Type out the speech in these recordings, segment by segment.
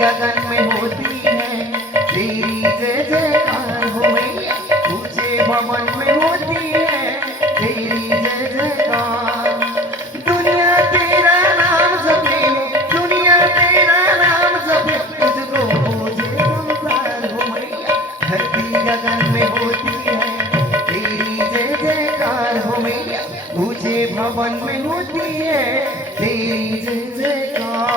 गगन में होती है तेरी जय जयकार हो मैया, ऊंचे भवन में होती है तेरी जय जयकार। दुनिया तेरा नाम जपे, दुनिया तेरा नाम जपे, तुझको पूजे संसार हो मैया, धरती गगन में होती है तेरी जय जयकार हो मैया, ऊंचे भवन में होती है तेरी जय जयकार।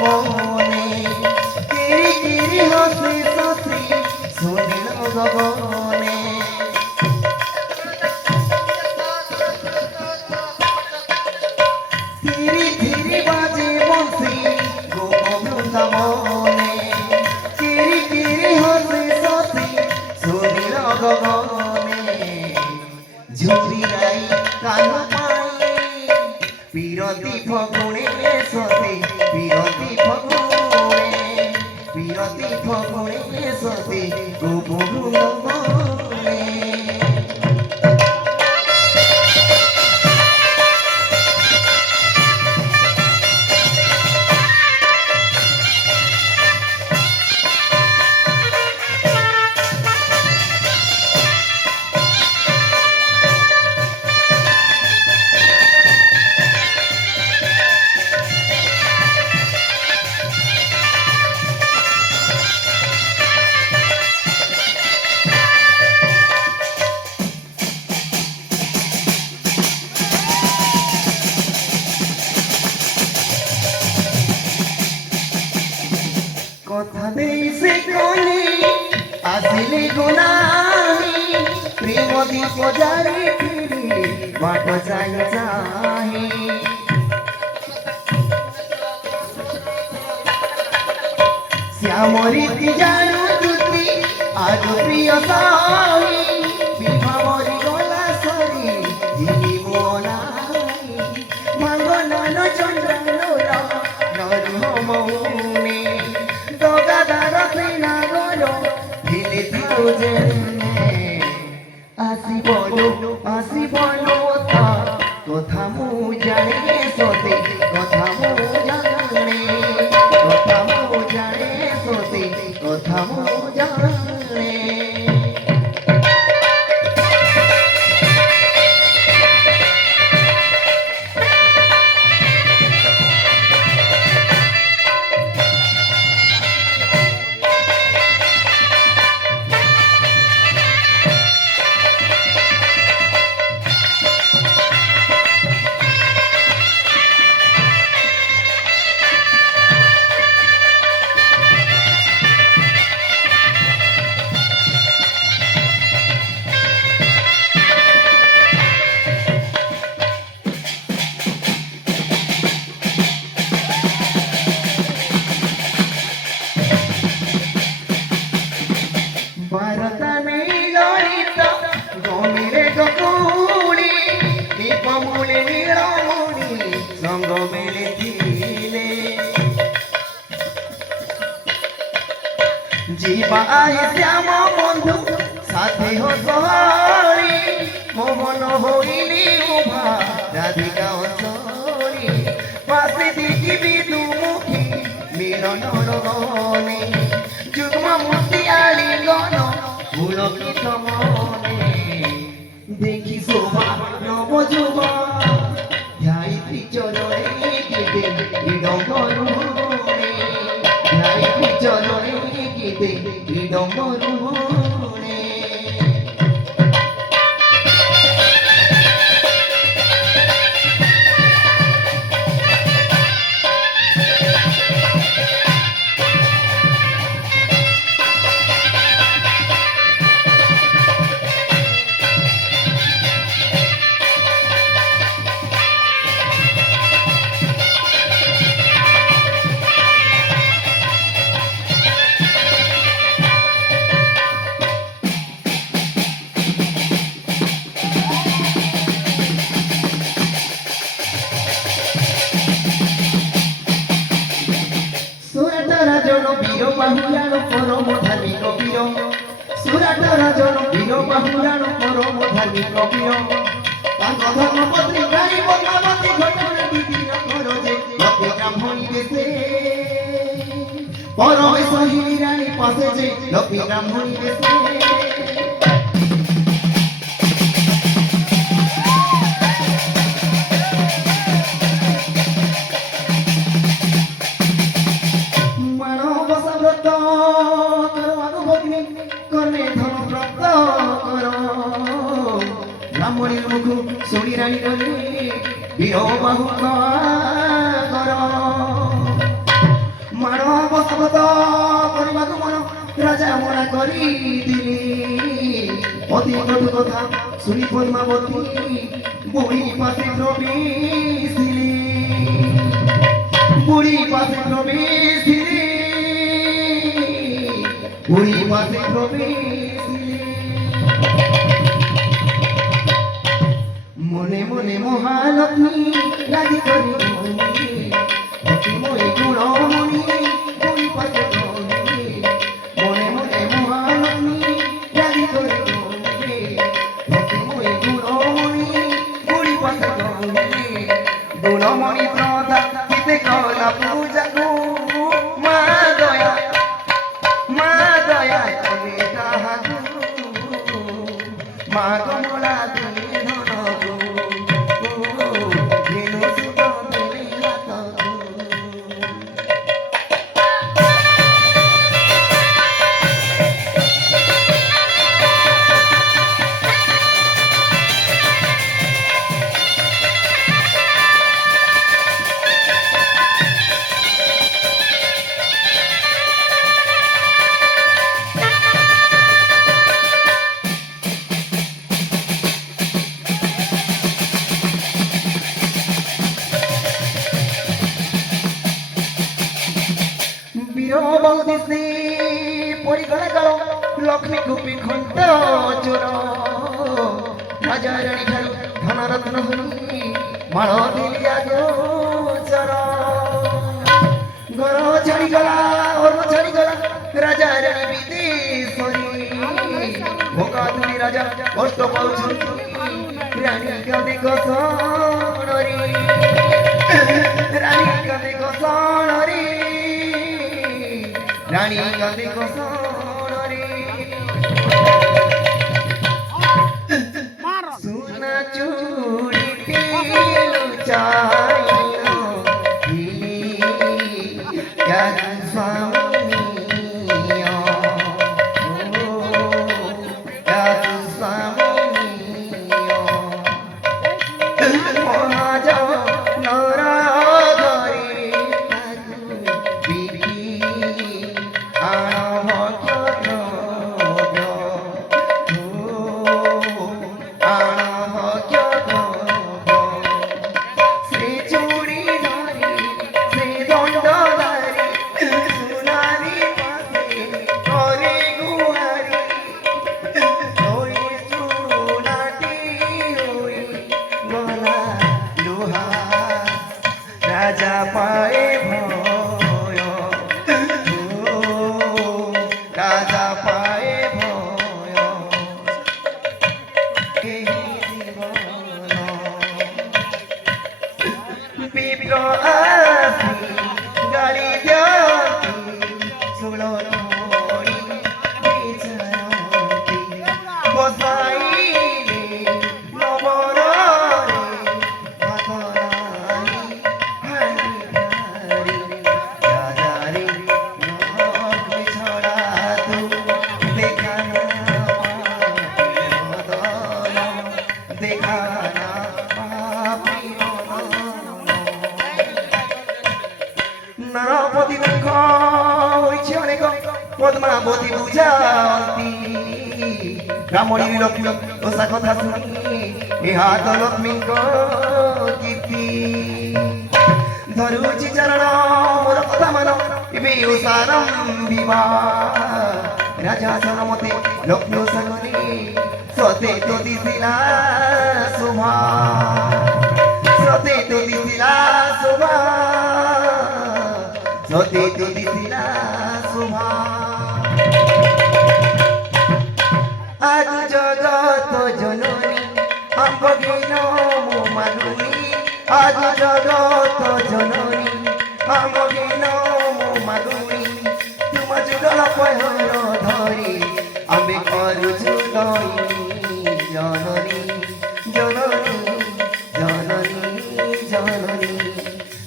বনে কেরি কেরি হসি সসি শুনিল গগনে ধীরে ধীরে বাজে বংশী গোপ বৃন্দাবনে কেরি কেরি হসি সসি শুনিল গগনে ঝুরি নাই কান পায়ে বিরতি ফগুনে সতে বিরতি ফগুনে সতে গোপ বৃন্দাবনে। কথা দেই সে কোনে আসিলে গোনাহি প্রেম দীপ জারি ফিরি বাট চাই চাহি শ্যামরীতি জানু দুতি আজ প্রিয় সাহি বিভাবরি গলা সরি জীব নাই মঙ্গলন চন্দ্রলোর নরহ মৌনে দগাদার সিনা গলো ঢিলে দিও জেনে আসি বলো কথা মু জানে সতে কথা মু জানে সতে কথা মু জানে। ভরতনে ললিত গমিরে গকুড়ি দীপমূলে নীলমণি সঙ্গ মেলে দিলে শিবাই শ্যাম বন্ধু সাথে হসহরি মোহন হইলি উভা রাধিকা অঞ্চলি পাশে দেখিবি দুমুখী মিলন রগনে যুগ্ম মূর্তি আলিঙ্গন পুলকিত মনে দেখি শোভা নব যুব ধ্যায়িত্রী চরণে গীতে বিড়ম্বরুণে ধ্যায়িত্রী চরণে গীতে বিড়ম্বরুণে বীর বাহুয়ান পরম ধার্মিক বীর সুরাটার জন বীর বাহুয়ান পরম ধার্মিক বীর তাঙ্গ ধর্মপত্নী গাই বদনামতি ঘটনা দিদির করজে লক্ষ্মী ব্রাহ্মণী দেশে পরমে সহিনী রানী পাশে যে লক্ষ্মী ব্রাহ্মণী দেশে ব্রাহ্মণীর মুখ শুনি রানী গলে বীর বাহু কর মানব শপথ କରିବାକୁ মন রাজা মনা କରିଥିଲି অতি কটু কথা শুনি পদ্মাবতী বুড়ি পাশে প্রবেশিলি বুড়ি পাশে প্রবেশিলি বুড়ি পাশে প্রবেশিলি মনে মনে মহালক্ষ্মী রাজি করি অতিময়ী গুণমণি বুড়ি পাশে মনে মনে মহালক্ষ্মী রাজি করি অতিময়ী গুণমণি বুড়ি পাশে গুণমণি প্রদা দিতে কলা পূজা গো মা দয়া করে তাহাগু মা কমলা দিলে বৌদিশ্রী পরিগণে গল লক্ষ্মী গোপী ঘণ্ট চোর রাজা রানী ঠারু ধনরত্ন হই মাଳ দিলিয়া গোচর ঘর ছাড়িগলা অর্ণ ছাড়িগলা রাজা রানী বিদেশী ভোকা দুই রাজা কষ্ট পাউଛନ୍ତି রানী কাঁদে গোসଣରେ রানী কাঁদে গোসণরে রানী কাঁদে গোসণরে সোনা চুড়িতে লুচাইলো রাজা পায়ে ভয় आसी गाड़ी दियती सुगलो मोड़ी बेचरती बसाईले नबररे भातराई हाड़ी हाड़ी राजारे नखले छड़ा तू देखाना देखाना নানাপতি মুখ হইছে অনেক পদ্মাবতী বুঝান্তি ব্রাহ্মণীর লক্ষ্মী ওষা কথা শুনি এ হাত লক্ষ্মীঙ্ক কীর্তি ধরুছি চরণ মোর কথা মান ଏବେ ওষারম্ভিবা রাজা জনমতে লক্ষ্মী ওষা করে সতে তো দিছিলা শোভা সতে তো দিছিলা শোভা সতে তো দিছিলা শোভা আজ জগত জননী অম্বগীন মো মানুনি আজ জগত জননী অম্বগীন মো মানুনি তুম যুগল পহর ধরি আমি করুছু দইনি জননী জননী জননী জননী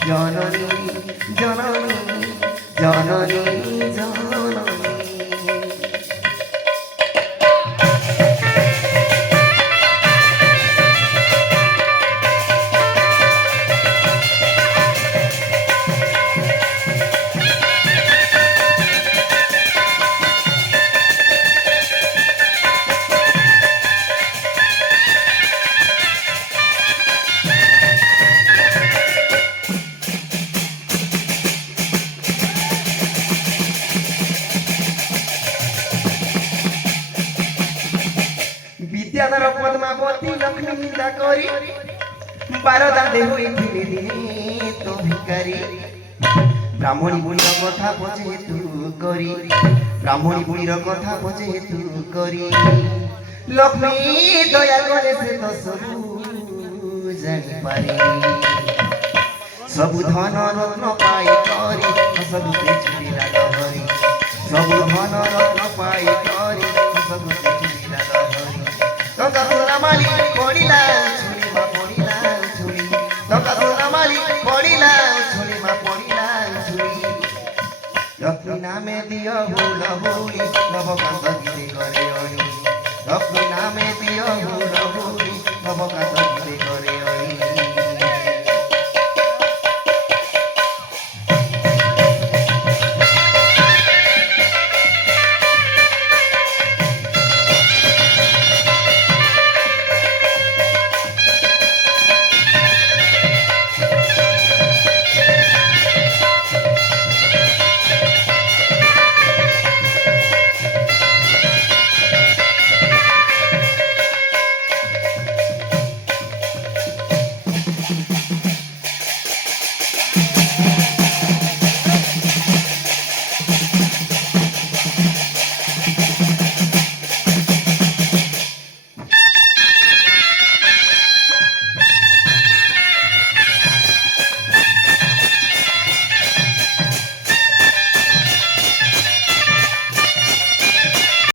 জননী জননী জননী জননী বিদ্যাধর পদ্মাবতী লক্ষ্মী নিন্দা করি বারদাদে হইছিলে দিনে তো ভিকারি ব্রাহ্মণী বুড়ির কথা বোঝে তু করি ব্রাহ্মণী বুড়ির কথা বোঝে তু করি লক্ষ্মী দয়া করে সে তো সবু জানিপারে সবু ধন রত্ন পাই করি সবু সে ছুটিলা ডহরি সবু ধন রত্ন পাই করি সবু সে ছুটিলা ডহরি টকা সোনা মালি পড়িলা ছুরি মা পড়িলা ছুরি টকা সোনা মালি পড়িলা ছুরি মা পড়িলা ছুরি লক্ষ্মী নামে দিও হুল হুলি নবকাশ গীতে করে অণি লক্ষ্মী নামে দিও হুল হুলি নবকাশ গীতে